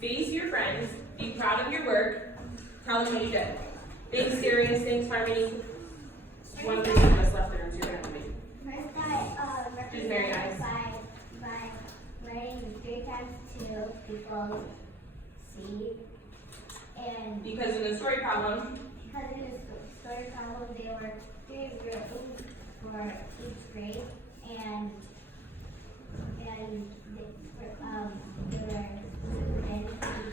face your friends, be proud of your work, tell them what you did. Thanks, Darius, thanks, Harmony. One person just left the room, so you're gonna have to leave. First, I very nice. by writing 3 times 2 equals C. And Because in the story problem, because in the story problem, they were 3 groups for each grade, and they were in each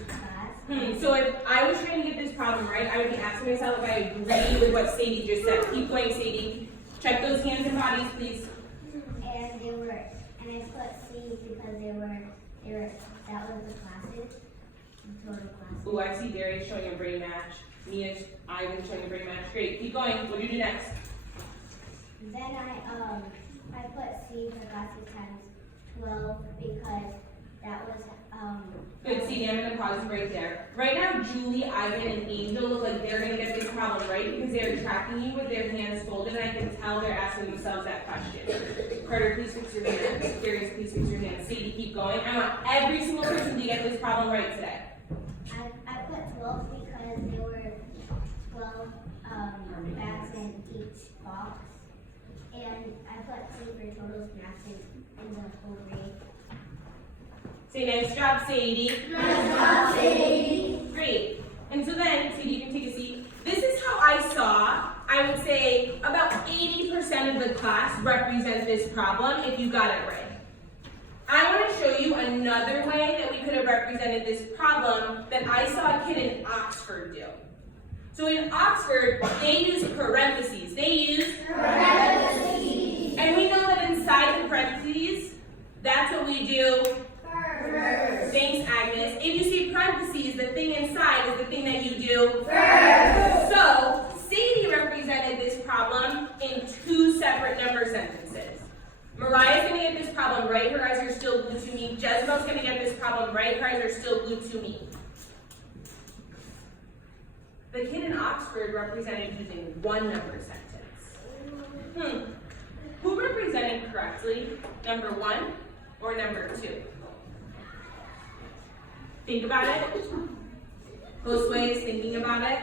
class. So if I was trying to get this problem right, I would be asking myself if I agree with what Sadie just said. Keep going, Sadie. Check those hands and bodies, please. And I put C because that was the classes, the total classes. Ooh, I see Darius showing a brain match. Mia's Ivan showing a brain match. Great, keep going. What do you do next? Then I put C for classes times 12 because that was Good, Sadie, I'm gonna pause you right there. Right now, Julie, Ivan, and Angel look like they're gonna get this problem right because they're tracking you with their hands folded, and I can tell they're asking themselves that question. Carter, please fix your hands. Darius, please fix your hands. Sadie, keep going. I want every single person to get this problem right today. I put 12 because there were 12 bags in each box, and I put C for total snacks in the whole grade. Say nice job, Sadie. Nice job, Sadie. Great. And so then, Sadie, you can take a seat. This is how I saw, I would say, about 80% of the class represent this problem if you got it right. I want to show you another way that we could have represented this problem that I saw a kid in Oxford do. So in Oxford, they use parentheses. They use parentheses. And we know that inside the parentheses, that's what we do. First. Thanks, Agnes. If you see parentheses, the thing inside is the thing that you do first. So, Sadie represented this problem in 2 separate number sentences. Mariah's going to get this problem right. Her eyes are still glued to me. Jezebel's going to get this problem right. Her eyes are still glued to me. The kid in Oxford represented using 1 number sentence. Who represented correctly? Number 1 or number 2? Think about it. Both ways, thinking about it.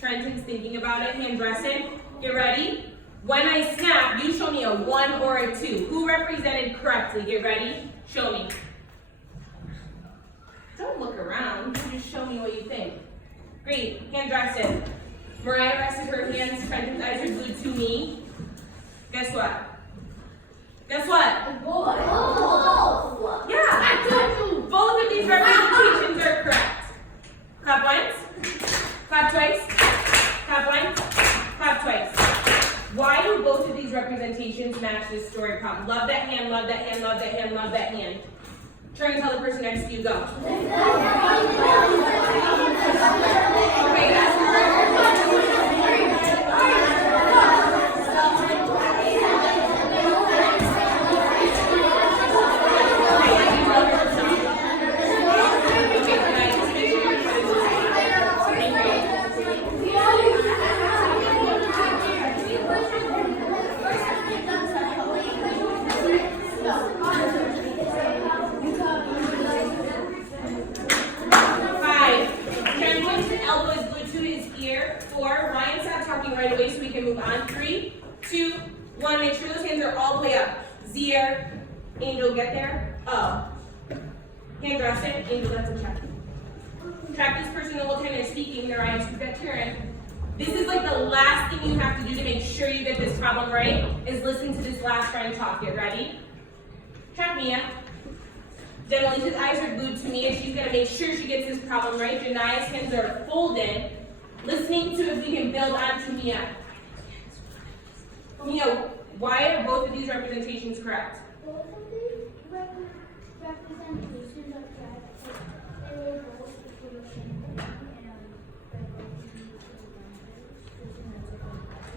Trenton's thinking about it. Handressin, get ready. When I snap, you show me a 1 or a 2. Who represented correctly? Get ready. Show me. Don't look around. You just show me what you think. Great. Handressin. Mariah rested her hands. Trenton's eyes are glued to me. Guess what? Guess what? Both. Yeah. Both of these representations are correct. Clap once. Clap twice. Clap once. Clap twice. Why do both of these representations match this story problem? Love that hand, love that hand, love that hand, love that hand. Turn and tell the person next to you, go. Okay, that's right away so we can move on. 3, 2, 1. Make sure those hands are all the way up. Zier, Angel, get there. Oh. Hand dressing. Angel, that's a check. Track this person the whole time they're speaking. Their eyes to get turn. This is like the last thing you have to do to make sure you get this problem right, is listen to this last friend talk. Get ready? Track Mia. Denalisa's eyes are glued to me, and she's going to make sure she gets this problem right. Jania's hands are folded. Listening to if we can build onto Mia. Mia, why are both of these representations correct? Both of these representations are correct. They were both equation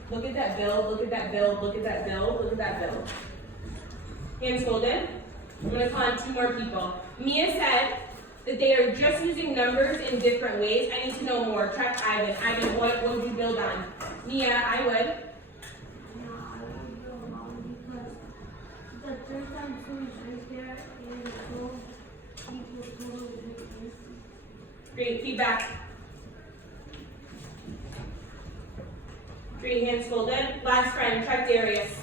Look at that build, look at that build, look at that build, look at that build. Hands folded. I'm going to call on 2 more people. Mia said that they are just using numbers in different ways. I need to know more. Check Ivan. Ivan, what would you build on? Mia, I would. No, I would build on because the 3 times 2 is right there, and so Great, feedback. Great, hands folded. Last friend, check Darius.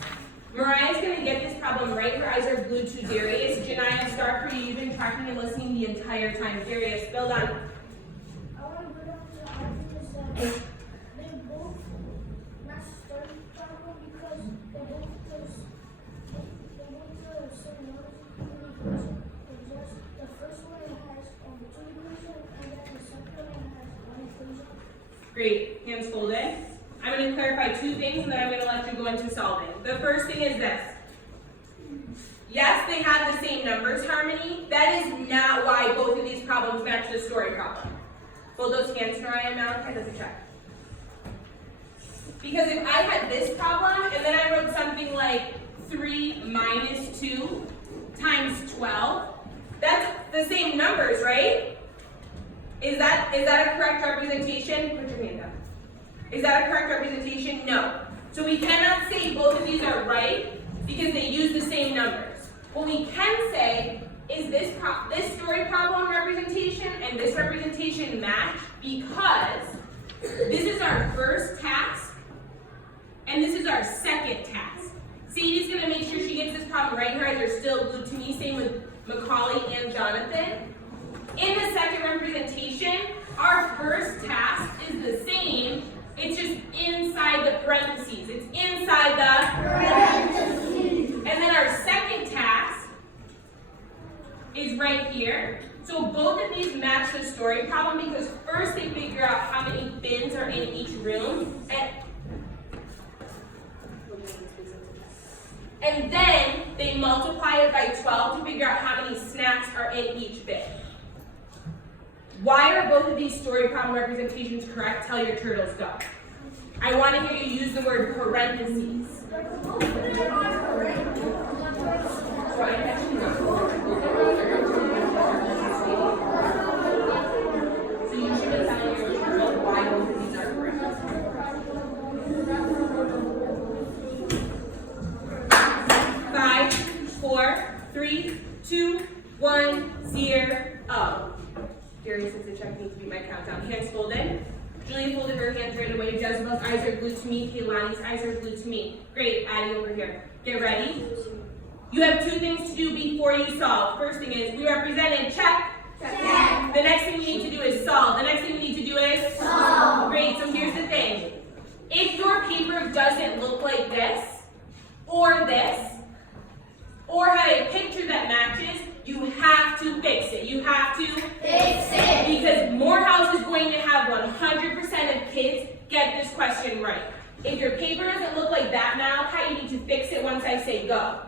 Mariah's gonna get this problem right. Her eyes are glued to Darius. Janiyah, start for you. You've been tracking and listening the entire time. Darius, build on. I want to go down to Arthur's they both match study problem because they both the same numbers. Just the first one has 2 equations and then the second one has 1 equation. Great, hands folded. I'm going to clarify 2 things and then I'm going to let you go into solving. The first thing is this. Yes, they have the same numbers harmony. That is not why both of these problems match the story problem. Fold those hands, Mariah, and Malachi, does a check. Because if I had this problem and then I wrote something like 3 minus 2 times 12, that's the same numbers, right? Is that a correct representation? Put your hand up. Is that a correct representation? No. So we cannot say both of these are right because they use the same numbers. What we can say is this story problem representation and this representation match because this is our first task and this is our second task. Sadie's going to make sure she gets this problem right. Her eyes are still glued to me. Same with Macaulay and Jonathan. In the second representation, our first task is the same. It's just inside the parentheses. It's inside the parentheses. And then our second task is right here. So both of these match the story problem because first they figure out how many bins are in each room. And then they multiply it by 12 to figure out how many snacks are in each bin. Why are both of these story problem representations correct? Tell your turtles go. I want to hear you use the word parentheses. So you should be telling your turtles why both of these are correct. 5, 4, 3, 2, 1, 0. Darius says the check needs to be my countdown. Hands folded. Julia folded her hands right away. Jezebel's eyes are glued to me. Kaylani's eyes are glued to me. Great, Addie over here. Get ready. You have 2 things to do before you solve. First thing is, we represented check. Check. The next thing you need to do is solve. The next thing you need to do is solve. Great, so here's the thing. If your paper doesn't look like this, or have a picture that matches, you have to fix it. You have to fix it. Because Morehouse is going to have 100% of kids get this question right. If your paper doesn't look like that, Malachi, you need to fix it once I say go.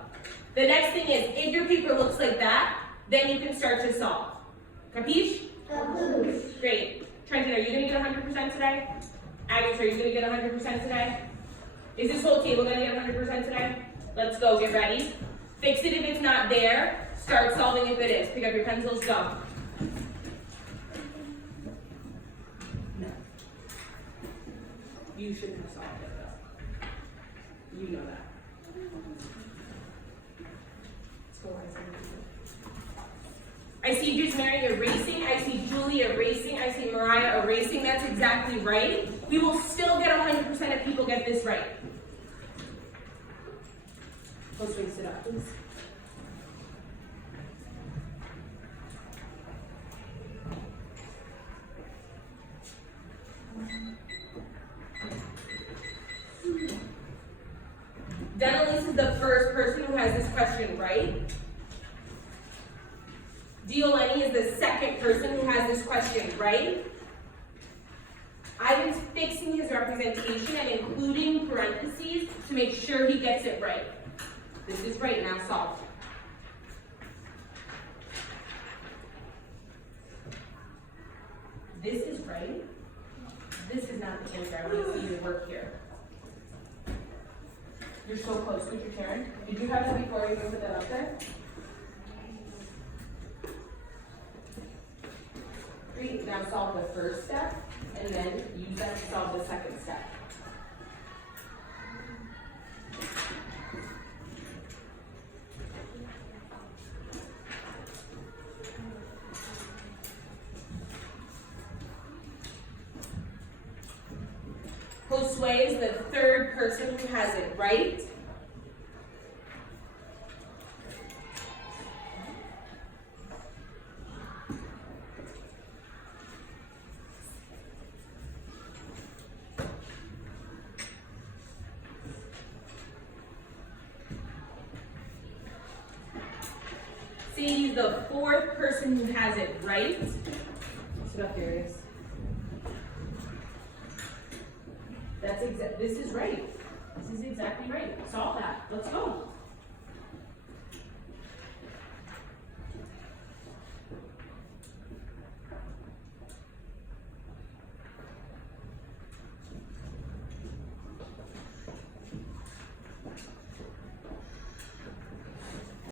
The next thing is, if your paper looks like that, then you can start to solve. Capiche? Capiche. Great. Trenton, are you going to get 100% today? Agatha, are you going to get 100% today? Is this whole table going to get 100% today? Let's go. Get ready. Fix it if it's not there. Start solving if it is. Pick up your pencils, go. No. You shouldn't have solved it though. You know that. Let's go, I see Gismary erasing. I see Julie erasing. I see Mariah erasing. That's exactly right. We will still get 100% of people get this right. Let's raise it up, please. Denalise is the first person who has this question right. Dioleni is the second person who has this question right. Ivan's fixing his representation and including parentheses to make sure he gets it right. This is right, now solve. This is right. This is not the answer. I want to see your work here. You're so close. Who's your turn? Did you have that before you put that up there? Great. Now solve the first step, and then use that to solve the second step. way is the third person who has it right. C, the fourth person who has it right. Sit up here. This is right. This is exactly right. Solve that. Let's go.